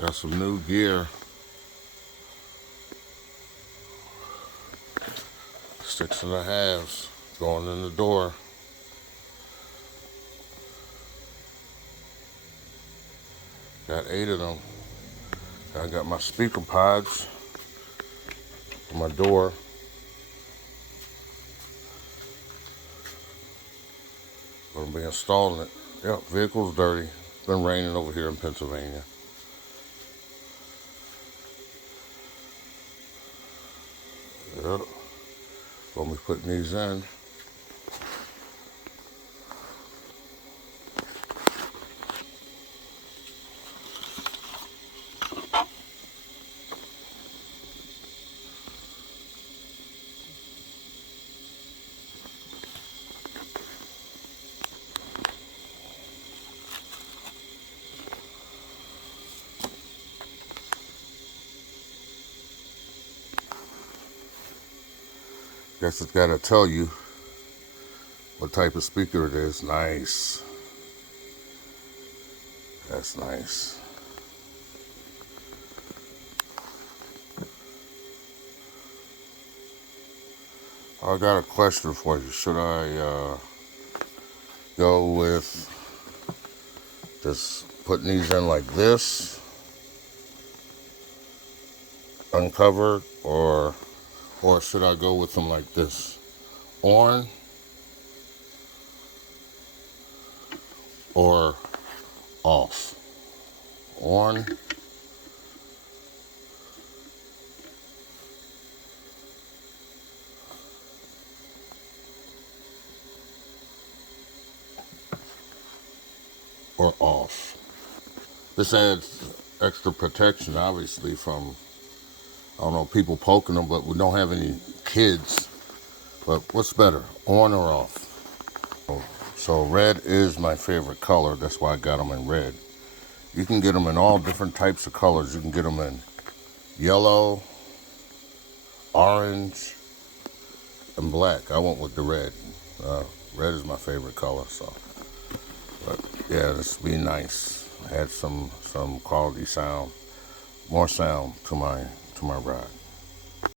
Got some new gear. Six and a halves going in the door. Got 8 of them. I got my speaker pods on my door. Gonna be installing it. Yep, vehicle's dirty. It's been raining over here in Pennsylvania. Yep. Gonna be putting these in. Guess it's gotta tell you what type of speaker it is. Nice. That's nice. I got a question for you. Should I go with just putting these in like this, uncovered, or should I go with them like this, on or off? On or off. This adds extra protection, obviously, from, I don't know, people poking them, but we don't have any kids. But what's better, on or off? So red is my favorite color. That's why I got them in red. You can get them in all different types of colors. You can get them in yellow, orange, and black. I went with the red. Red is my favorite color. So, but yeah, this will be nice. Add some quality sound, more sound to my ride.